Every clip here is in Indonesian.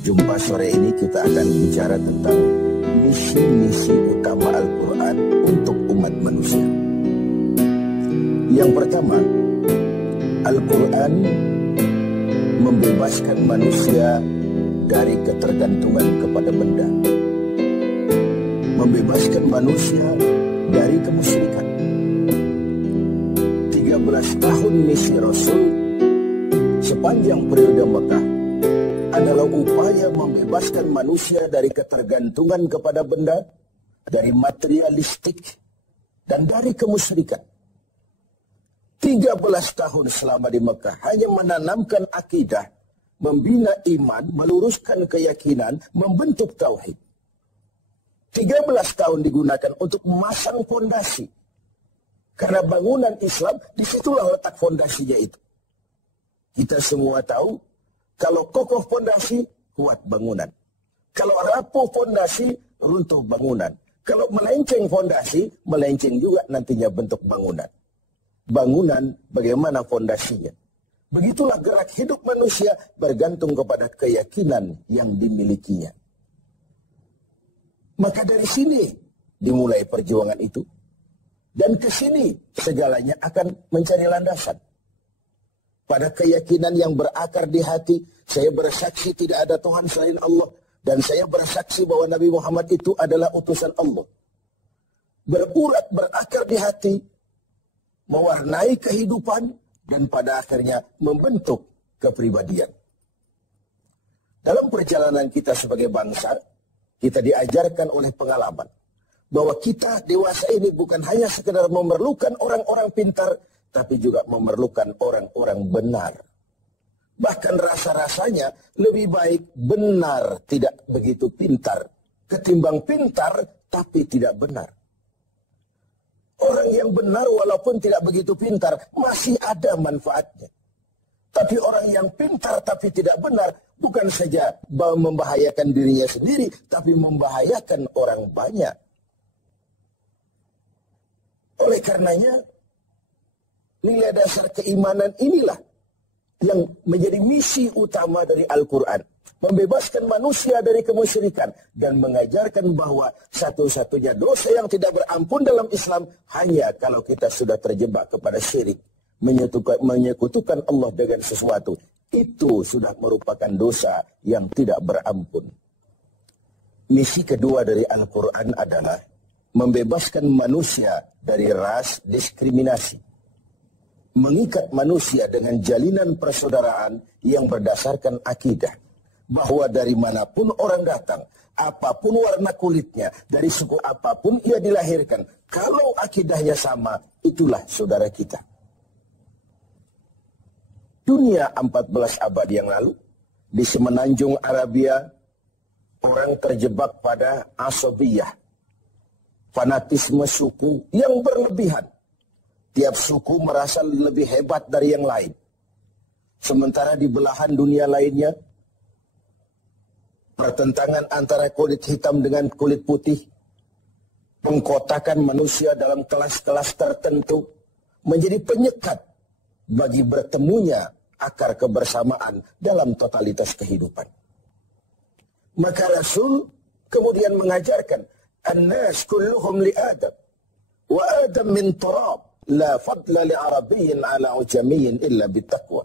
Jumpa sore ini kita akan bicara tentang misi-misi utama Al-Quran untuk umat manusia. Yang pertama, Al-Quran membebaskan manusia dari ketergantungan kepada benda, membebaskan manusia dari kemusyrikan. 13 tahun misi Rasul sepanjang periode Mekah adalah upaya membebaskan manusia dari ketergantungan kepada benda, dari materialistik, dan dari kemusyrikan. 13 tahun selama di Mekah hanya menanamkan akidah, membina iman, meluruskan keyakinan, membentuk tauhid. 13 tahun digunakan untuk memasang fondasi. Karena bangunan Islam, disitulah letak fondasinya itu. Kita semua tahu, kalau kokoh fondasi, kuat bangunan. Kalau rapuh fondasi, runtuh bangunan. Kalau melenceng fondasi, melenceng juga nantinya bentuk bangunan. Bangunan bagaimana fondasinya. Begitulah gerak hidup manusia bergantung kepada keyakinan yang dimilikinya. Maka dari sini dimulai perjuangan itu. Dan ke sini segalanya akan mencari landasan. Pada keyakinan yang berakar di hati, saya bersaksi tidak ada Tuhan selain Allah. Dan saya bersaksi bahwa Nabi Muhammad itu adalah utusan Allah. Berurat berakar di hati, mewarnai kehidupan, dan pada akhirnya membentuk kepribadian. Dalam perjalanan kita sebagai bangsa, kita diajarkan oleh pengalaman bahwa kita dewasa ini bukan hanya sekedar memerlukan orang-orang pintar, tapi juga memerlukan orang-orang benar. Bahkan rasa-rasanya lebih baik benar tidak begitu pintar ketimbang pintar tapi tidak benar. Orang yang benar walaupun tidak begitu pintar masih ada manfaatnya. Tapi orang yang pintar tapi tidak benar bukan saja membahayakan dirinya sendiri, tapi membahayakan orang banyak. Oleh karenanya, nilai dasar keimanan inilah yang menjadi misi utama dari Al-Quran. Membebaskan manusia dari kemusyrikan dan mengajarkan bahwa satu-satunya dosa yang tidak berampun dalam Islam hanya kalau kita sudah terjebak kepada syirik, menyekutukan Allah dengan sesuatu. Itu sudah merupakan dosa yang tidak berampun. Misi kedua dari Al-Quran adalah membebaskan manusia dari ras diskriminasi. Mengikat manusia dengan jalinan persaudaraan yang berdasarkan akidah. Bahwa dari manapun orang datang, apapun warna kulitnya, dari suku apapun ia dilahirkan, kalau akidahnya sama, itulah saudara kita. Dunia 14 abad yang lalu, di semenanjung Arabia, orang terjebak pada asobiyah, fanatisme suku yang berlebihan. Tiap suku merasa lebih hebat dari yang lain. Sementara di belahan dunia lainnya, pertentangan antara kulit hitam dengan kulit putih, pengkotakan manusia dalam kelas-kelas tertentu, menjadi penyekat bagi bertemunya akar kebersamaan dalam totalitas kehidupan. Maka Rasul kemudian mengajarkan, An-nas kulluhum li Adam, wa Adam min turab, la fadla li Arabiyyin ala ujamiyyin illa bittaqwa.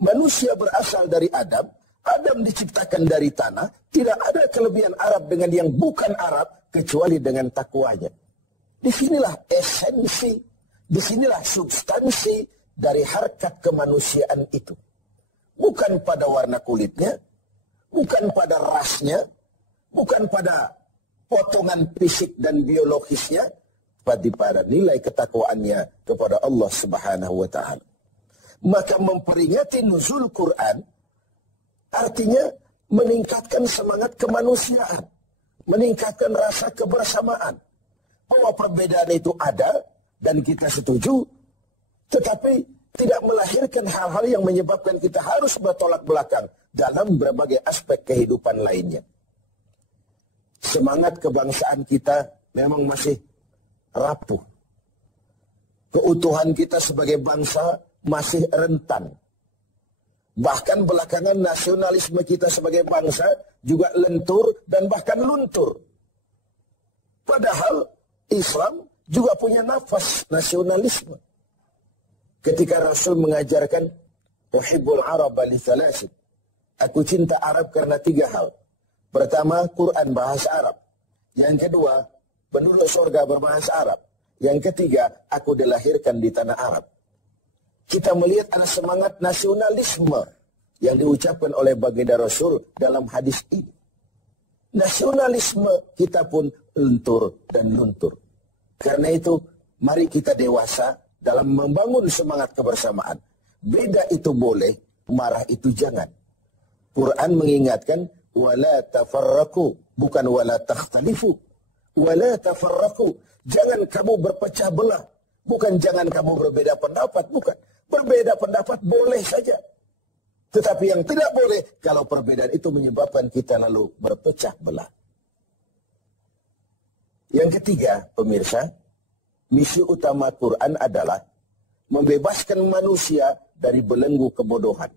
Manusia berasal dari Adam, Adam diciptakan dari tanah, tidak ada kelebihan Arab dengan yang bukan Arab, kecuali dengan takwanya. Disinilah esensi, disinilah substansi dari harkat kemanusiaan itu. Bukan pada warna kulitnya, bukan pada rasnya, bukan pada potongan fisik dan biologisnya, tapi pada nilai ketakwaannya kepada Allah Subhanahu wa Ta'ala. Maka memperingati nuzul Quran artinya meningkatkan semangat kemanusiaan, meningkatkan rasa kebersamaan. Bahwa perbedaan itu ada dan kita setuju, tetapi tidak melahirkan hal-hal yang menyebabkan kita harus bertolak belakang dalam berbagai aspek kehidupan lainnya. Semangat kebangsaan kita memang masih rapuh. Keutuhan kita sebagai bangsa masih rentan. Bahkan belakangan nasionalisme kita sebagai bangsa juga lentur dan bahkan luntur. Padahal Islam juga punya nafas nasionalisme. Ketika Rasul mengajarkan, Uhibbul Araba li thalasin. Aku cinta Arab karena 3 hal. Pertama, Quran bahasa Arab. Yang kedua, penduduk surga berbahasa Arab. Yang ketiga, aku dilahirkan di tanah Arab. Kita melihat ada semangat nasionalisme yang diucapkan oleh baginda Rasul dalam hadis ini. Nasionalisme kita pun lentur dan luntur. Karena itu, mari kita dewasa dalam membangun semangat kebersamaan. Beda itu boleh, marah itu jangan. Quran mengingatkan, wala tafarraku, bukan wala takhtalifu. Wala tafarraku, jangan kamu berpecah belah. Bukan jangan kamu berbeda pendapat, bukan. Berbeda pendapat boleh saja. Tetapi yang tidak boleh kalau perbedaan itu menyebabkan kita lalu berpecah belah. Yang ketiga, pemirsa, misi utama Quran adalah membebaskan manusia dari belenggu kebodohan.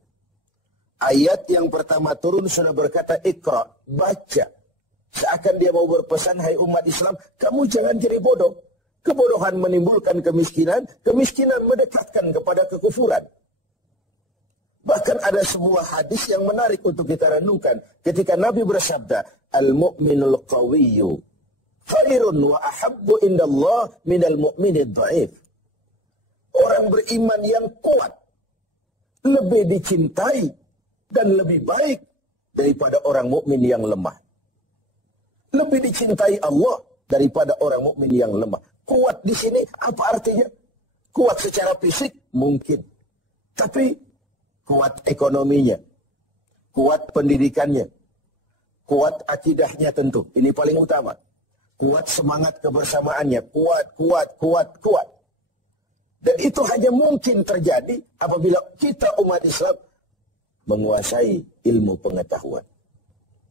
Ayat yang pertama turun sudah berkata, Iqra, baca. Seakan dia mau berpesan, hai umat Islam, kamu jangan jadi bodoh. Kebodohan menimbulkan kemiskinan, kemiskinan mendekatkan kepada kekufuran. Bahkan ada sebuah hadis yang menarik untuk kita renungkan. Ketika Nabi bersabda, Al-mu'minul qawiyyu khairun wa ahabbu indallah minal mu'minid dha'if. Orang beriman yang kuat lebih dicintai dan lebih baik daripada orang mukmin yang lemah. Lebih dicintai Allah daripada orang mukmin yang lemah. Kuat di sini apa artinya? Kuat secara fisik mungkin, tapi kuat ekonominya, kuat pendidikannya, kuat akidahnya tentu. Ini paling utama. Kuat semangat kebersamaannya, kuat. Dan itu hanya mungkin terjadi apabila kita umat Islam menguasai ilmu pengetahuan.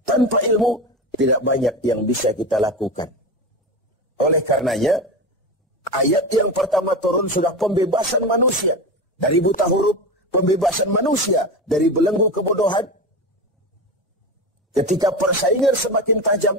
Tanpa ilmu tidak banyak yang bisa kita lakukan. Oleh karenanya, ayat yang pertama turun sudah pembebasan manusia dari buta huruf, pembebasan manusia dari belenggu kebodohan. Ketika persaingan semakin tajam,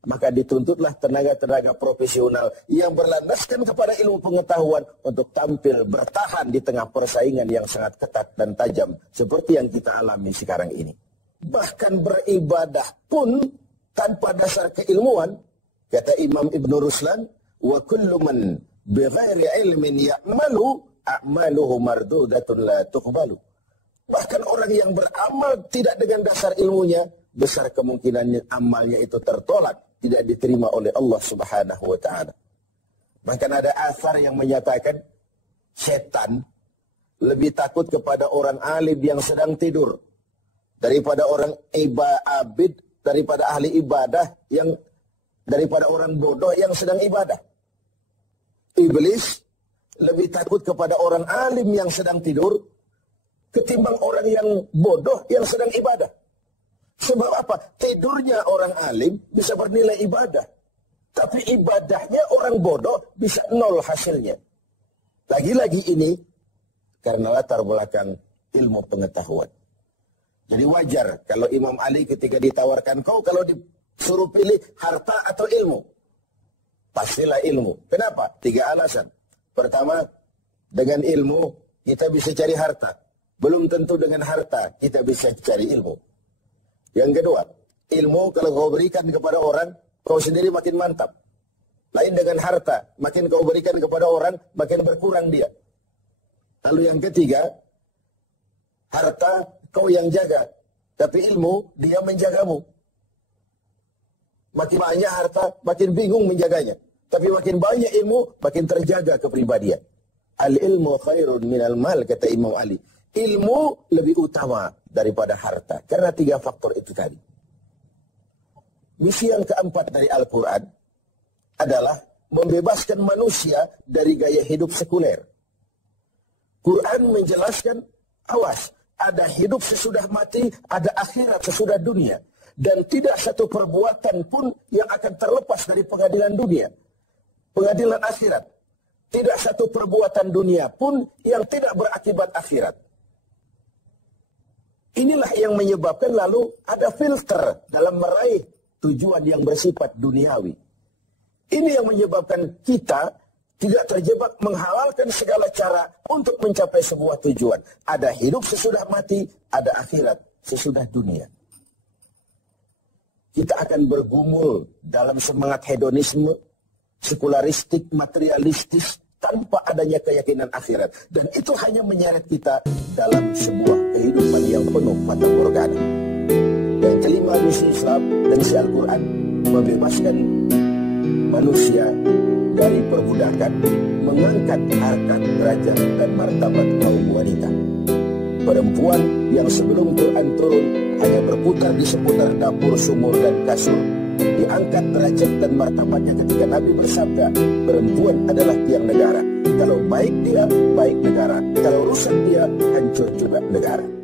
maka dituntutlah tenaga-tenaga profesional yang berlandaskan kepada ilmu pengetahuan untuk tampil bertahan di tengah persaingan yang sangat ketat dan tajam seperti yang kita alami sekarang ini. Bahkan beribadah pun tanpa dasar keilmuan, kata Imam Ibn Ruslan, wa kullu man bighairi ilmin ya'malu a'maluhu mardudatun la tuqbalu. Bahkan orang yang beramal tidak dengan dasar ilmunya, besar kemungkinan amalnya itu tertolak, tidak diterima oleh Allah Subhanahu wa ta'ala. Bahkan ada asar yang menyatakan setan lebih takut kepada orang alim yang sedang tidur daripada orang abid, daripada ahli ibadah yang daripada orang bodoh yang sedang ibadah. Iblis lebih takut kepada orang alim yang sedang tidur ketimbang orang yang bodoh yang sedang ibadah. Sebab apa? Tidurnya orang alim bisa bernilai ibadah. Tapi ibadahnya orang bodoh bisa nol hasilnya. Lagi-lagi ini karena latar belakang ilmu pengetahuan. Jadi wajar kalau Imam Ali ketika ditawarkan, kau kalau disuruh pilih harta atau ilmu, pastilah ilmu. Kenapa? 3 alasan. Pertama, dengan ilmu kita bisa cari harta. Belum tentu dengan harta kita bisa cari ilmu. Yang kedua, ilmu kalau kau berikan kepada orang, kau sendiri makin mantap. Lain dengan harta, makin kau berikan kepada orang, makin berkurang dia. Lalu yang ketiga, harta kau yang jaga, tapi ilmu dia menjagamu. Makin banyak harta, makin bingung menjaganya. Tapi makin banyak ilmu, makin terjaga kepribadian. Al-ilmu khairun minal mal, kata Imam Ali. Ilmu lebih utama daripada harta. Karena 3 faktor itu tadi. Misi yang keempat dari Al-Quran adalah membebaskan manusia dari gaya hidup sekuler. Quran menjelaskan, awas, ada hidup sesudah mati, ada akhirat sesudah dunia. Dan tidak satu perbuatan pun yang akan terlepas dari pengadilan dunia. Pengadilan akhirat. Tidak satu perbuatan dunia pun yang tidak berakibat akhirat. Inilah yang menyebabkan lalu ada filter dalam meraih tujuan yang bersifat duniawi. Ini yang menyebabkan kita tidak terjebak menghalalkan segala cara untuk mencapai sebuah tujuan. Ada hidup sesudah mati, ada akhirat sesudah dunia. Kita akan bergumul dalam semangat hedonisme, sekularistik, materialistis, tanpa adanya keyakinan akhirat. Dan itu hanya menyeret kita dalam sebuah kehidupan yang penuh fata morgana. Yang kelima, misi Islam dan si Al-Quran membebaskan manusia dari perbudakan, mengangkat harkat, derajat, dan martabat kaum wanita. Perempuan yang sebelum Quran turun hanya berputar di seputar dapur, sumur, dan kasur, diangkat derajat dan martabatnya ketika Nabi bersabda, perempuan adalah tiang negara. Kalau baik dia, baik negara. Kalau rusak dia, hancur juga negara.